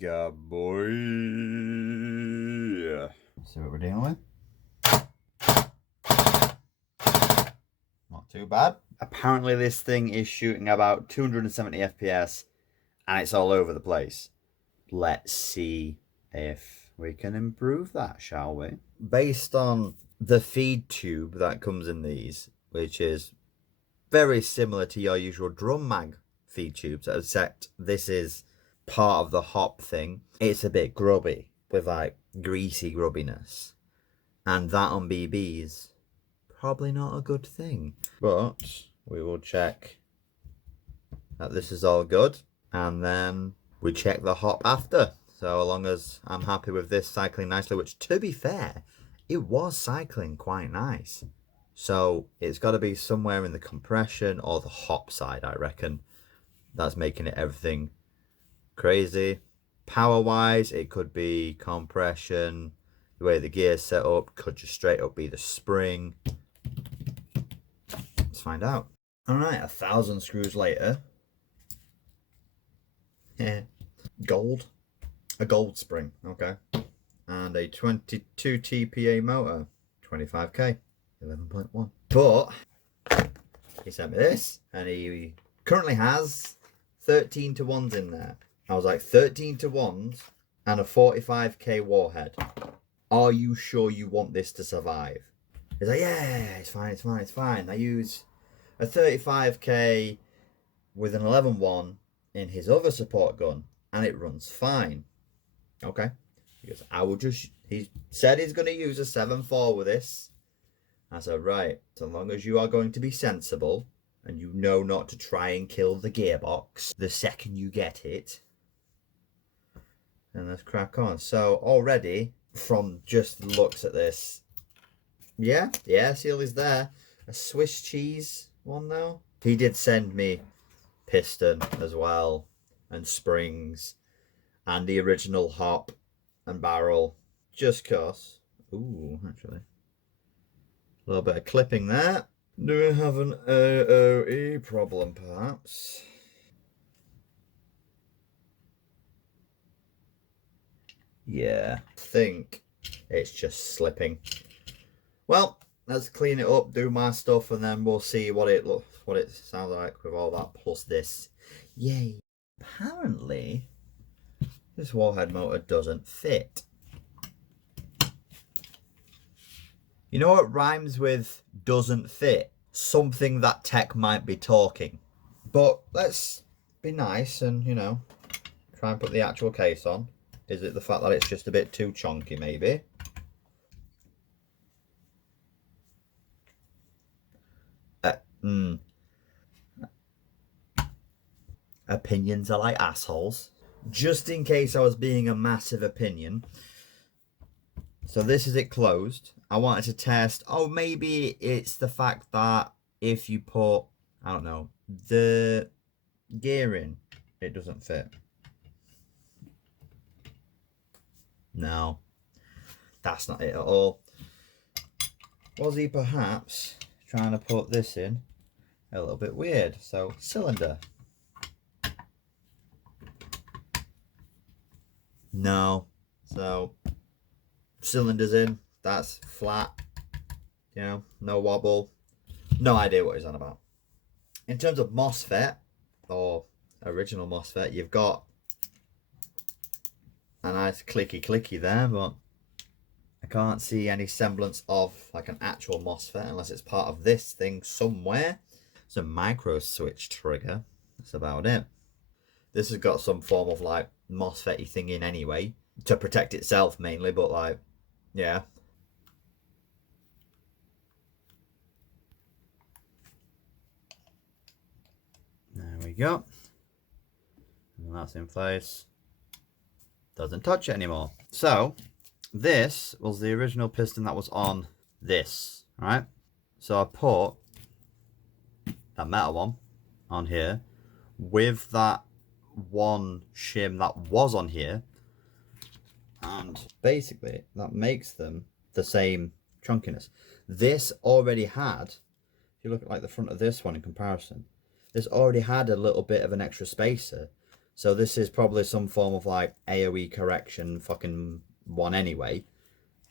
Yeah, boy. See what we're dealing with? Not too bad. Apparently this thing is shooting about 270 FPS and it's all over the place. Let's see if we can improve that, shall we? Based on the feed tube that comes in these, which is very similar to your usual drum mag feed tubes, except this is part of the hop thing. It's a bit grubby with like greasy grubbiness, and that on BBs probably not a good thing, but we will check that this is all good and then we check the hop after. So long as I'm happy with this cycling nicely, which to be fair, it was cycling quite nice. So it's got to be somewhere in the compression or the hop side, I reckon. That's making it everything crazy. Power wise, it could be compression, the way the gear's set up, could just straight up be the spring. Let's find out. Alright, 1,000 screws later. Yeah. Gold. A gold spring, okay. And a 22 TPA motor. 25k. 11.1. But he sent me this, and he currently has 13 to 1s in there. I was like, 13 to 1s and a 45k Warhead. Are you sure you want this to survive? He's like, yeah, it's fine, it's fine, it's fine. I use a 35k with an 11.1 in his other support gun, and it runs fine. Okay. He goes, he said he's going to use a 7.4 with this. I said, right, so long as you are going to be sensible and you know not to try and kill the gearbox the second you get it, then let's crack on. So already, from just looks at this, yeah, seal is there. A Swiss cheese one though. He did send me piston as well, and springs, and the original hop and barrel, just cause. Ooh, actually. A little bit of clipping there. Do we have an AOE problem, perhaps? Yeah, I think it's just slipping. Well, let's clean it up, do my stuff, and then we'll see what it sounds like with all that plus this. Yay! Apparently, this Warhead motor doesn't fit. You know what rhymes with doesn't fit? Something that tech might be talking. But let's be nice and, you know, try and put the actual case on. Is it the fact that it's just a bit too chunky, maybe? Opinions are like assholes. Just in case I was being a massive opinion. So this is it closed. I wanted to test, oh, maybe it's the fact that if you put, I don't know, the gear in, it doesn't fit. No, that's not it at all. Was he perhaps trying to put this in a little bit weird? So cylinder. No. So cylinders in, that's flat, you know, no wobble. No idea what he's on about. In terms of MOSFET, or original MOSFET, you've got a nice clicky there, but I can't see any semblance of like an actual MOSFET unless it's part of this thing somewhere. It's a micro switch trigger. That's about it. This has got some form of like MOSFET-y thing in anyway, to protect itself mainly, but like, yeah. There we go. And that's in place. Doesn't touch it anymore. So this was the original piston that was on this, right? So I put that metal one on here with that one shim that was on here, and basically that makes them the same chunkiness. This already had, if you look at like the front of this one in comparison, this already had a little bit of an extra spacer, So this is probably some form of like AoE correction fucking one anyway.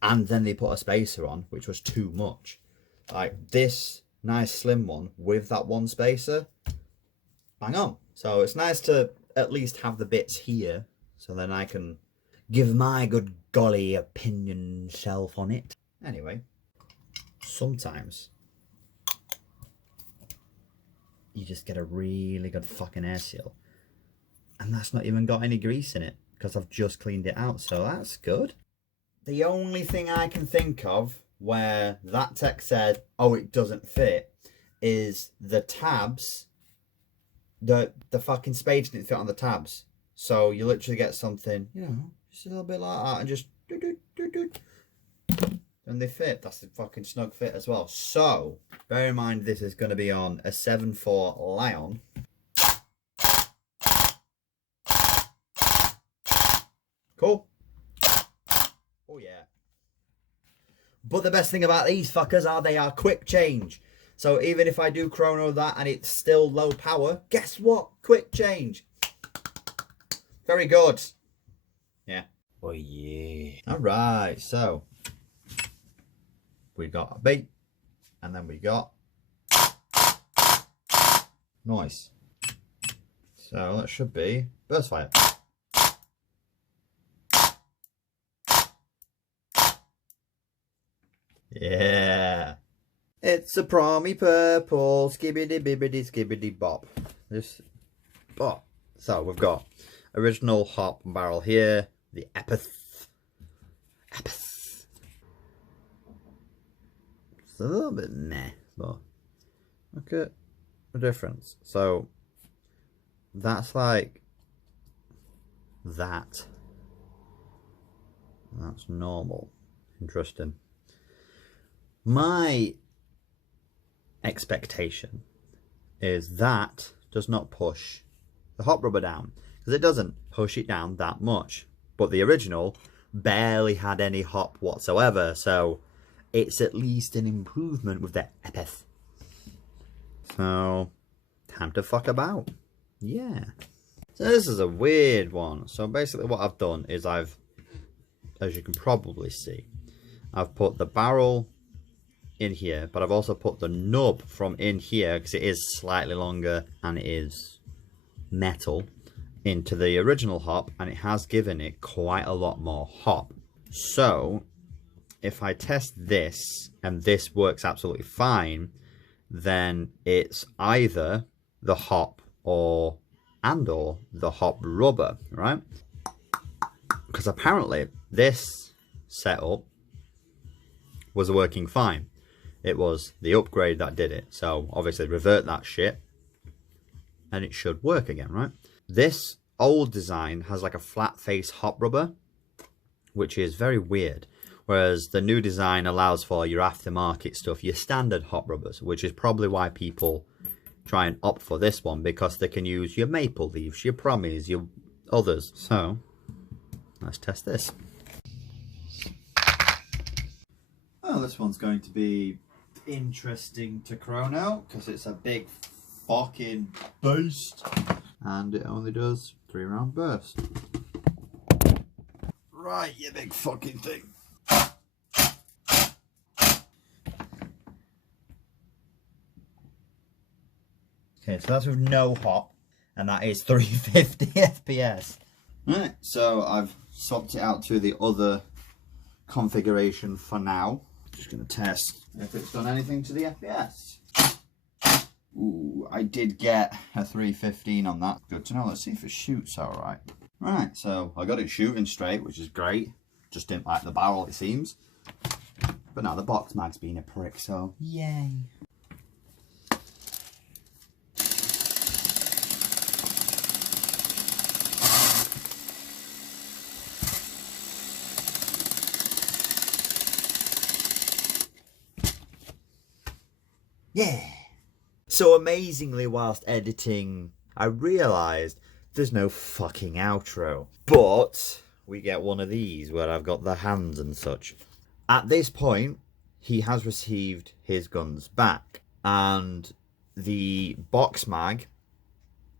And then they put a spacer on, which was too much. Like this nice slim one with that one spacer, bang on. So it's nice to at least have the bits here, so then I can give my good golly opinion self on it. Anyway, sometimes you just get a really good fucking air seal, and that's not even got any grease in it because I've just cleaned it out, so that's good. The only thing I can think of where that tech said, oh, it doesn't fit, is the tabs. The fucking spades didn't fit on the tabs. So you literally get something, you know, just a little bit like that and just and they fit. That's the fucking snug fit as well. So bear in mind this is going to be on a 7.4 Lion. Cool. Oh yeah. But the best thing about these fuckers are they are quick change. So even if I do chrono that and it's still low power, guess what? Quick change. Very good. Yeah. Oh yeah. Alright, so we got a beat and then we got noise. So that should be burst fire. Yeah. It's a promy purple, skibbity bibbity skibbity bop. This bop. So we've got original hop barrel here, the epith. Epith. It's a little bit meh, but look at the difference. So that's like that. That's normal. Interesting. My expectation is that does not push the hop rubber down, because it doesn't push it down that much, but the original barely had any hop whatsoever, so it's at least an improvement with the epith. So time to fuck about. Yeah, so this is a weird one. So basically what I've done is I've, as you can probably see, I've put the barrel in here, but I've also put the nub from in here, because it is slightly longer and it is metal, into the original hop, and it has given it quite a lot more hop. So if I test this and this works absolutely fine, then it's either the hop or the hop rubber, right? Because apparently this setup was working fine. It was the upgrade that did it. So obviously revert that shit and it should work again, right? This old design has like a flat face hop rubber, which is very weird. Whereas the new design allows for your aftermarket stuff, your standard hop rubbers, which is probably why people try and opt for this one, because they can use your maple leaves, your promies, your others. So let's test this. Well, this one's going to be interesting to chrono because it's a big fucking beast and it only does 3-round burst. Right, you big fucking thing. Okay, so that's with no hop, and that is 350 FPS. Right, so I've swapped it out to the other configuration for now. Just going to test if it's done anything to the FPS. Ooh, I did get a 315 on that. Good to know. Let's see if it shoots alright. Right, so I got it shooting straight, which is great. Just didn't like the barrel, it seems. But now the box mag's been a prick, so yay. Yeah. So amazingly, whilst editing, I realised there's no fucking outro. But we get one of these where I've got the hands and such. At this point, he has received his guns back. And the box mag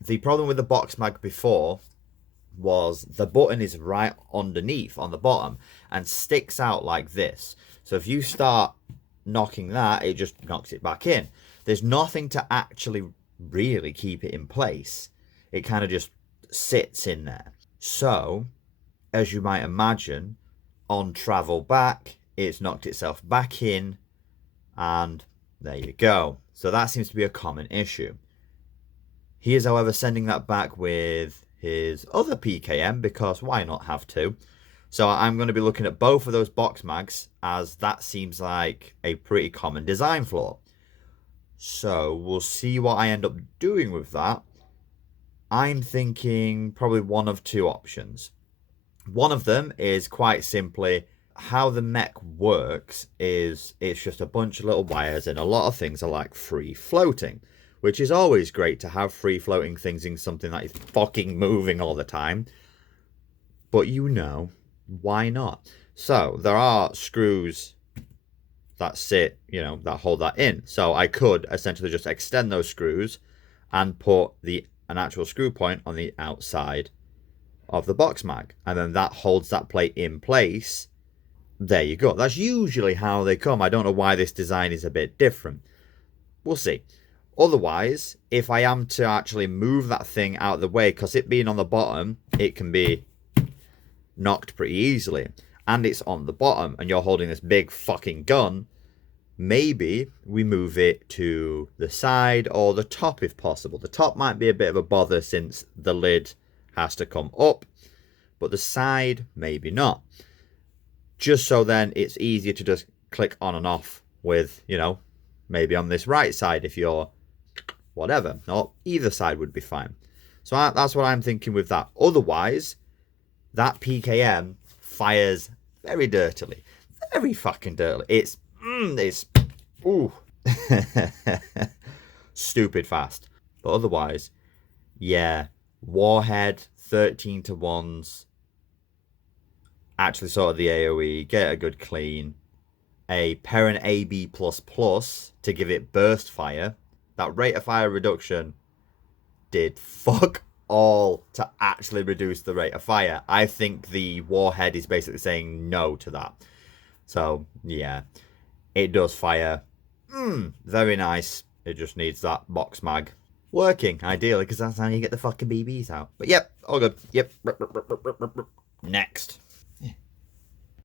The problem with the box mag before was the button is right underneath on the bottom and sticks out like this. So if you start knocking that, it just knocks it back in. There's nothing to actually really keep it in place. It kind of just sits in there. So, as you might imagine, on travel back, it's knocked itself back in, and there you go. So that seems to be a common issue. He is, however, sending that back with his other PKM, because why not have two? So I'm going to be looking at both of those box mags, as that seems like a pretty common design flaw. So we'll see what I end up doing with that. I'm thinking probably one of two options. One of them is quite simply how the mech works is it's just a bunch of little wires, and a lot of things are like free floating, which is always great to have free floating things in something that is fucking moving all the time. But you know, why not? So there are screws that sit, you know, that hold that in. So I could essentially just extend those screws and put an actual screw point on the outside of the box mag, and then that holds that plate in place. There you go. That's usually how they come. I don't know why this design is a bit different. We'll see. Otherwise, if I am to actually move that thing out of the way, because it being on the bottom, it can be knocked pretty easily, and it's on the bottom and you're holding this big fucking gun, maybe we move it to the side or the top if possible. The top might be a bit of a bother since the lid has to come up, but the side maybe not, just so then it's easier to just click on and off with, you know, maybe on this right side if you're whatever, or either side would be fine. So that's what I'm thinking with that. Otherwise, that PKM fires very dirtily, very fucking dirtily. It's ooh stupid fast. But otherwise, yeah, Warhead 13 to 1s, actually sort of the AoE, get a good clean, a Perun AB++ to give it burst fire. That rate of fire reduction did fuck all to actually reduce the rate of fire. I think the Warhead is basically saying no to that. So yeah, it does fire. Very nice. It just needs that box mag working, ideally, because that's how you get the fucking BBs out. But yep, all good. Yep. Next.